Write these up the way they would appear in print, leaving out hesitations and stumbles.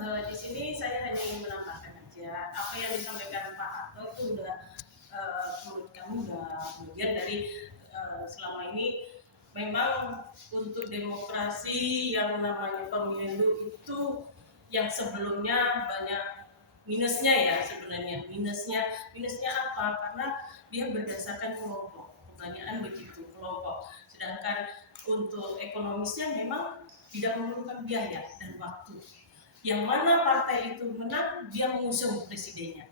Di sini saya hanya ingin menambahkan aja apa yang disampaikan Pak Harto itu udah menurut kami udah bagian dari selama ini memang untuk demokrasi yang namanya pemilu itu yang sebelumnya banyak minusnya ya sebenarnya minusnya apa karena dia berdasarkan kelompok kebanyakan begitu kelompok sedangkan untuk ekonomisnya memang tidak memerlukan biaya dan waktu yang mana partai itu menang dia mengusung presidennya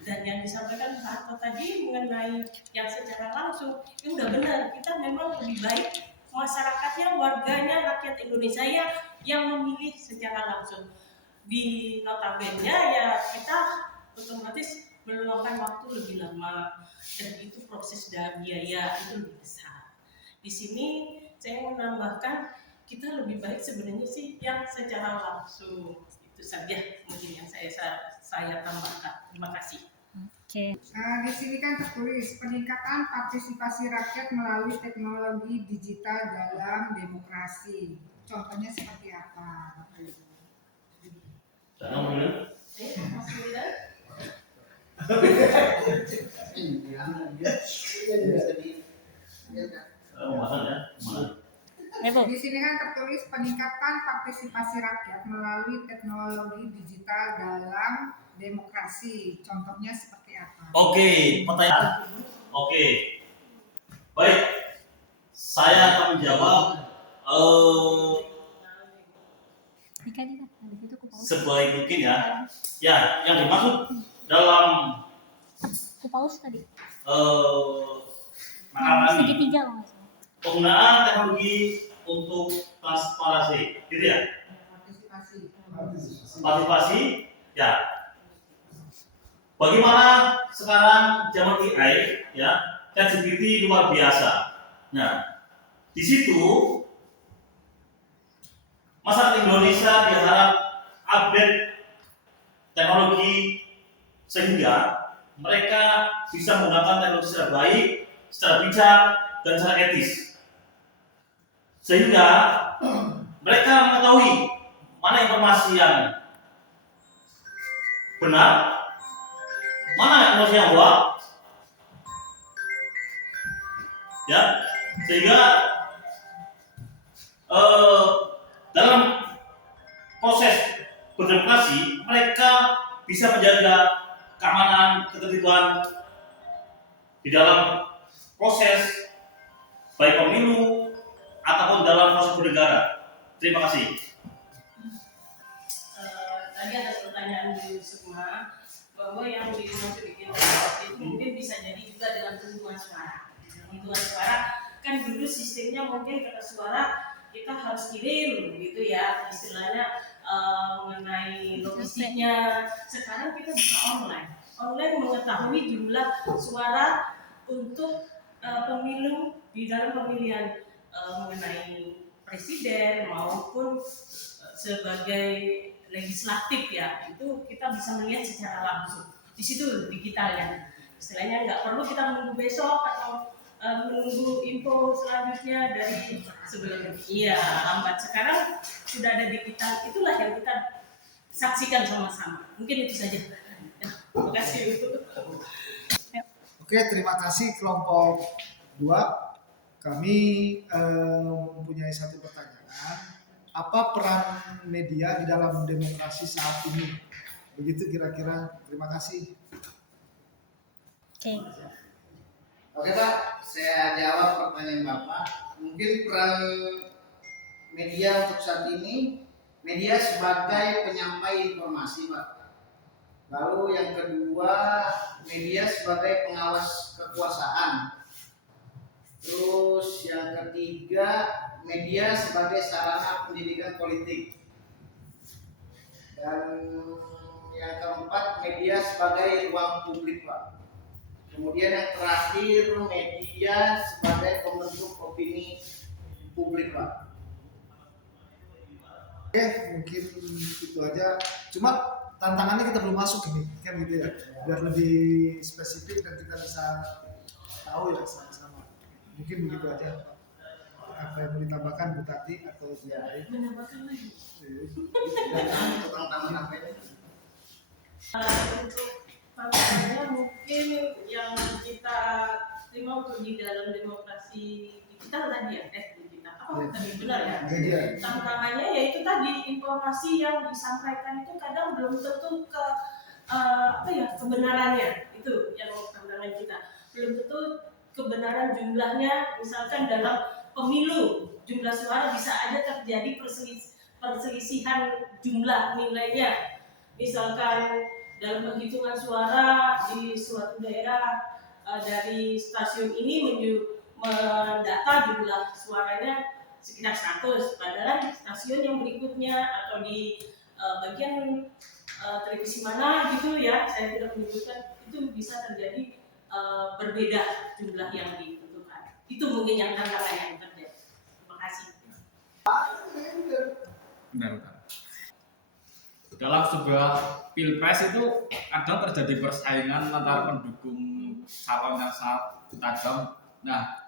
dan yang disampaikan Pak Harto tadi mengenai yang secara langsung itu udah benar kita memang lebih baik masyarakatnya warganya rakyat Indonesia yang memilih secara langsung di notabene ya kita otomatis meluangkan waktu lebih lama dan itu proses dan biaya itu lebih besar. Di sini saya mau menambahkan kita lebih baik sebenarnya sih yang secara langsung itu saja mungkin yang saya tambahkan. Terima kasih. Oke. Di sini kan tertulis peningkatan partisipasi rakyat melalui teknologi digital dalam demokrasi. Contohnya seperti apa? Di sini kan tertulis peningkatan partisipasi rakyat melalui teknologi digital dalam demokrasi. Contohnya seperti apa? Oke, pertanyaan. Oke. Baik. Saya akan menjawab sebaik mungkin ya. Ya, yang dimaksud dalam segitiga penggunaan teknologi untuk transparansi, gitu ya? Partisipasi, ya. Bagaimana sekarang zaman AI, ya, ChatGPT luar biasa. Nah, di situ masyarakat Indonesia diharap update teknologi sehingga mereka bisa menggunakan teknologi secara baik, secara bijak, dan secara etis. Sehingga mereka mengetahui mana informasi yang benar, mana informasi yang hoax, ya, sehingga dalam proses berdemokrasi mereka bisa menjaga keamanan, ketertiban di dalam proses baik pemilu ataupun dalam proses bernegara. Terima kasih. Tadi ada pertanyaan di semua bahwa yang dimaksud itu mungkin bisa jadi juga dengan penghitungan suara. Penghitungan suara kan dulu sistemnya mungkin kertas suara kita harus kirim gitu ya istilahnya mengenai logistiknya. Sekarang kita bisa online mengetahui jumlah suara untuk pemilu di dalam pemilihan mengenai presiden maupun sebagai legislatif ya itu kita bisa melihat secara langsung di situ digital ya istilahnya nggak perlu kita menunggu besok atau menunggu info selanjutnya dari sebelumnya. Iya lambat sekarang sudah ada digital itulah yang kita saksikan sama-sama mungkin itu saja. Terima kasih. Oke, terima kasih kelompok 2. Kami mempunyai satu pertanyaan. Apa peran media di dalam demokrasi saat ini? Begitu kira-kira. Terima kasih. Oke Pak, saya jawab pertanyaan Bapak. Mungkin peran media untuk saat ini, media sebagai penyampai informasi Pak. Lalu yang kedua, media sebagai pengawas kekuasaan. Terus yang ketiga, media sebagai sarana pendidikan politik. Dan yang keempat, media sebagai ruang publik Pak. Kemudian yang terakhir, media sebagai pembentuk opini publik Pak. Oke, mungkin itu aja. Cuma tantangannya kita belum masuk ini, kan gitu ya. Biar lebih spesifik dan kita bisa tahu ya sama-sama. Mungkin begitu aja. Apa yang mau ditambahkan Bu Tati atau Bu Lain? Menambahkan lagi. Tentang tadi ya, digital. Apa tadi benar ya? Media. Tantangannya yaitu tadi informasi yang disampaikan itu kadang belum tentu kebenarannya. Itu yang tantangan kita. Belum tentu kebenaran jumlahnya, misalkan dalam pemilu jumlah suara bisa aja terjadi perselisihan jumlah nilainya. Misalkan dalam penghitungan suara di suatu daerah dari stasiun ini mendata jumlah suaranya sekitar 100, padahal stasiun yang berikutnya atau di bagian televisi mana gitu ya, saya tidak menyebutkan, itu bisa terjadi berbeda jumlah yang ditentukan. Itu mungkin yang tantangan yang terjadi. Terima kasih. Benar. Dalam sebuah pilpres itu kadang terjadi persaingan antara pendukung calon yang sangat tajam. Nah,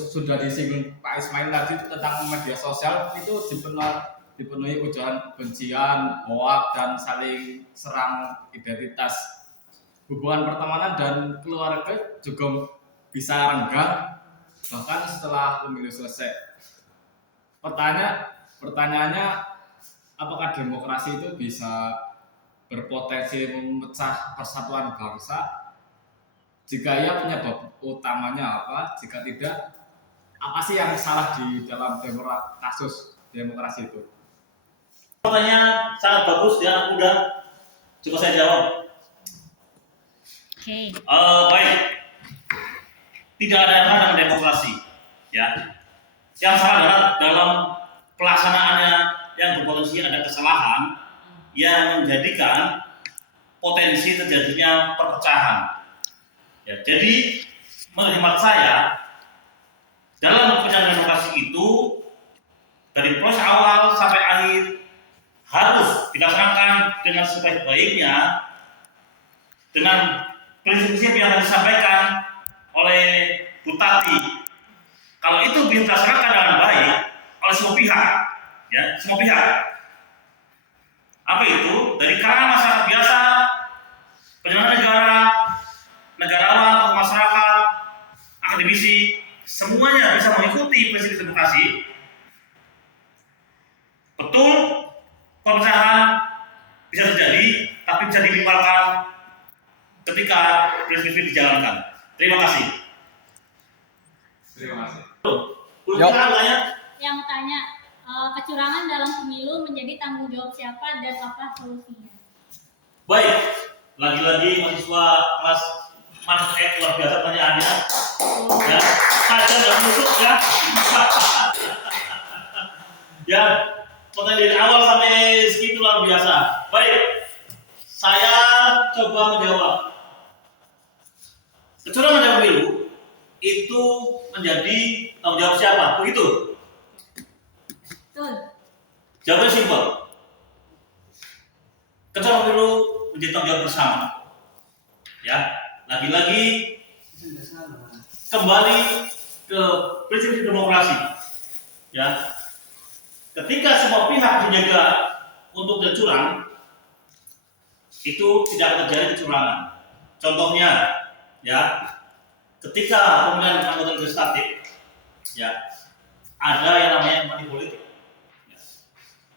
sudah disinggung Pak Ismail tadi tentang media sosial itu dipenuhi ujaran kebencian, hoak, dan saling serang identitas. Hubungan pertemanan dan keluarga juga bisa renggang bahkan setelah pemilu selesai. Pertanyaannya, apakah demokrasi itu bisa berpotensi memecah persatuan bangsa? Jika iya, penyebab utamanya apa? Jika tidak, apa sih yang salah di dalam kasus demokrasi itu? Pertanyaan sangat bagus ya, mudah. Coba saya jawab. Oke. Baik. Tidak ada yang salah dengan demokrasi, ya. Yang salah adalah dalam pelaksanaannya yang berpotensi ada kesalahan yang menjadikan potensi terjadinya perpecahan. Ya, jadi menurut hemat saya dalam perjalanan demokrasi itu dari proses awal sampai akhir harus dilaksanakan dengan sebaik-baiknya dengan prinsip-prinsip yang disampaikan oleh Bu Tati. Kalau itu bisa dilaksanakan dengan baik oleh semua pihak, ya, semua pihak. Apa itu? Dari kalangan masyarakat biasa, penyelenggara negara, negarawan, masyarakat, akademisi, semuanya bisa mengikuti prinsip demokrasi. Betul, perpecahan bisa terjadi, tapi bisa diminimalkan ketika prinsip-prinsip dijalankan. Terima kasih. Terima kasih. Yang tanya, kecurangan dalam pemilu menjadi tanggung jawab siapa dan apa solusinya? Baik, lagi-lagi mahasiswa kelas manfaat luar biasa pertanyaannya. Ya, tajam dan busuk ya. Ya, pertanyaan dari awal sampai segitu luar biasa. Baik, saya coba menjawab. Kecurangan dalam pemilu itu menjadi tanggung jawab siapa? Begitu? Betul. Jawabannya simpel. Kecurangan pemilu menjadi tanggung jawab bersama. Ya, lagi-lagi kembali ke prinsip demokrasi. Ya, ketika semua pihak dijaga untuk tidak curang, itu tidak akan terjadi kecurangan. Contohnya, ya, ketika pemilihan anggota legislatif, ya, ada yang namanya money politik. Ya.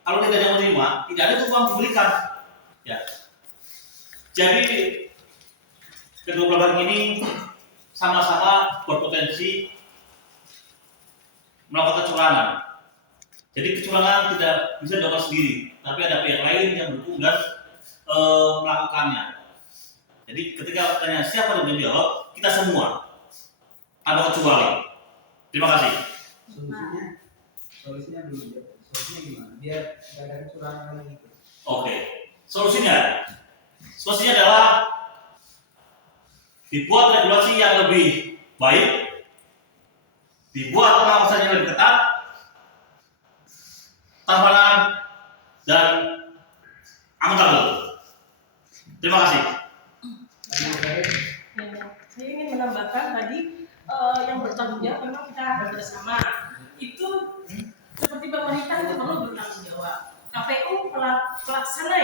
Kalau tidak ada menerima, tidak ada uang diberikan. Ya. Jadi kedua belah pihak ini sama-sama berpotensi melakukan kecurangan. Jadi kecurangan tidak bisa dilakukan sendiri, tapi ada pihak lain yang mendukung dan melakukannya. Jadi ketika bertanya siapa yang menjawab, kita semua tanpa kecuali. Terima kasih. Solusinya belum. Solusinya gimana? Biar tidak ada kecurangan lagi. Oke. Solusinya adalah dibuat regulasi yang lebih baik, dibuat pengawasan yang lebih ketat, transparan dan akuntabel. Terima kasih. Saya ingin menambahkan tadi yang bertanggung jawab memang kita bersama. Itu seperti pemerintah itu perlu bertanggung jawab. KPU pelaksana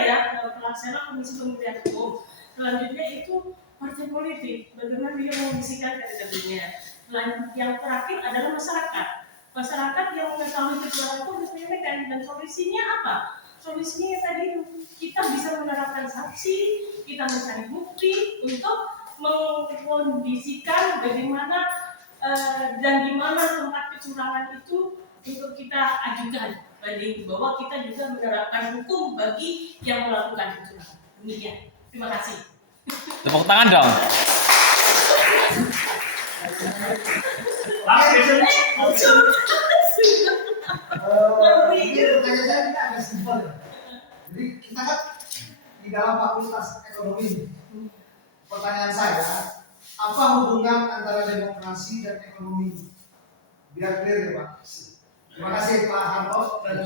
Komisi Pemilihan Umum. Selanjutnya itu partai politik, bagaimana dia mengisikan kadernya. Yang terakhir adalah masyarakat. Masyarakat yang mengetahui kecurangan itu harus menyampaikan, dan solusinya apa? Solusinya tadi kita bisa menerapkan sanksi, kita mencari bukti untuk mengkondisikan bagaimana dan di mana tempat kecurangan itu untuk kita ajukan banding, bahwa kita juga menerapkan hukum bagi yang melakukan kecurangan. Demikian. Terima kasih. Tepuk tangan dong. Ini pertanyaan saya ini agak simpel ya. Jadi kita kan di dalam fakultas ekonomi. Pertanyaan saya, apa hubungan antara demokrasi dan ekonomi? Biar clear ya Pak. Terima kasih Pak Harto dan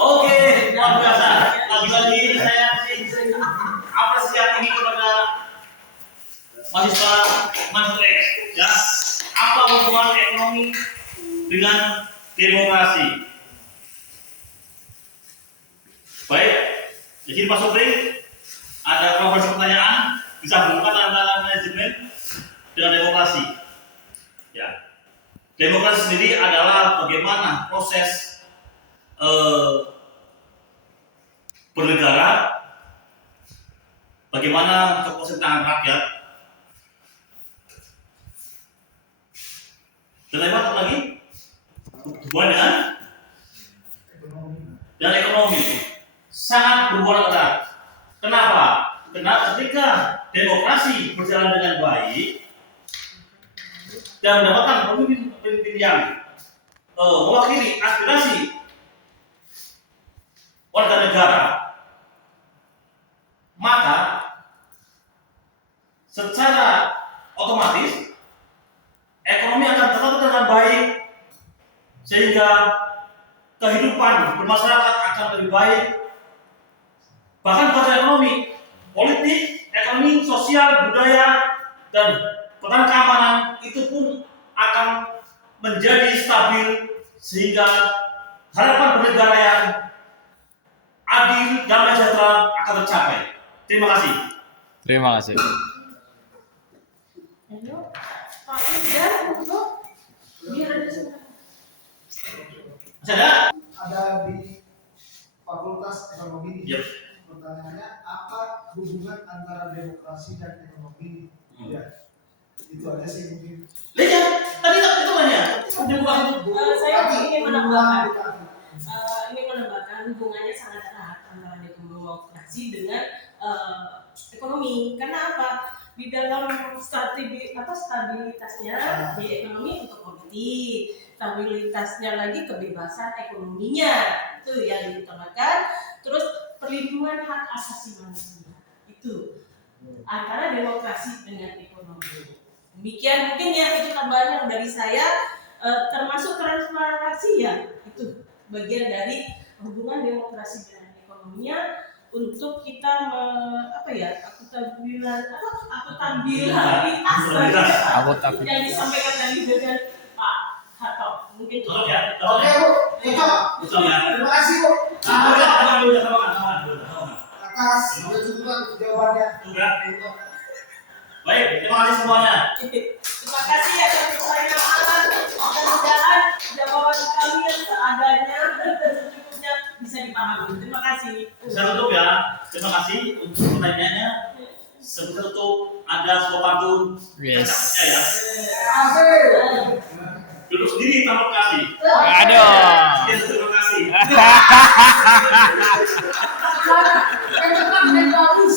Oke, luar biasa. Lagi-lagi saya apresiasi tinggi kepada mahasiswa X, ya. Apa hubungan ekonomi dengan demokrasi? Baik, jadi Pak Supri, ada beberapa pertanyaan bisa hubungan antara manajemen dengan demokrasi. Ya, demokrasi sendiri adalah bagaimana proses bernegara, bagaimana kepercayaan rakyat. Dan apa lagi? Hubungan dengan ekonomi sangat berhubungan erat. Kenapa? Karena ketika demokrasi berjalan dengan baik dan mendapatkan pemimpin yang mewakili aspirasi warga negara, maka secara otomatis ekonomi akan tertata dengan baik, sehingga kehidupan bermasyarakat akan lebih baik. Bahkan bukan ekonomi, politik, ekonomi, sosial, budaya, dan pertahanan keamanan itu pun akan menjadi stabil, sehingga harapan bernegara yang adil, damai, sejahtera akan tercapai. Terima kasih. Terima kasih. Ayo, Pak Ida untuk biar ada semua. ada di Fakultas Ekonomi. Yep. Pertanyaannya, apa hubungan antara demokrasi dan ekonomi? Ya, itu aja sih mungkin. Lihat, tadi itu banyak. Saya ingin menambahkan. Ini menambahkan hubungannya sangat erat antara demokrasi dengan ekonomi. Karena apa? Di dalam stabilitasnya di ekonomi untuk politik, stabilitasnya lagi kebebasan ekonominya itu yang diutamakan. Terus perlindungan hak asasi manusia itu antara demokrasi dengan ekonomi. Demikian mungkin ya, itu tambahan yang dari saya, termasuk transparansi ya, itu bagian dari hubungan demokrasi dengan ekonominya untuk kita akuntabilitas yang disampaikan tadi dengan Pak Harto. Mungkin Tolong ya. Oke Bu, Betul ya. terima kasih Bu atas kecukupan jawabannya. Baik, terima kasih semuanya. Terima kasih atas pertanyaan. Mudah-mudahan jawaban kami yang seadanya dan secukupnya bisa dipahami. Terima kasih. Saya tutup ya. Terima kasih untuk pertanyaannya. Sebelum tutup ada sebuah pantun. Yes. Cacatnya ya. Asik. Duduk sendiri tanpa kasih. Aduh. Terima kasih. Yang tenang dan bagus.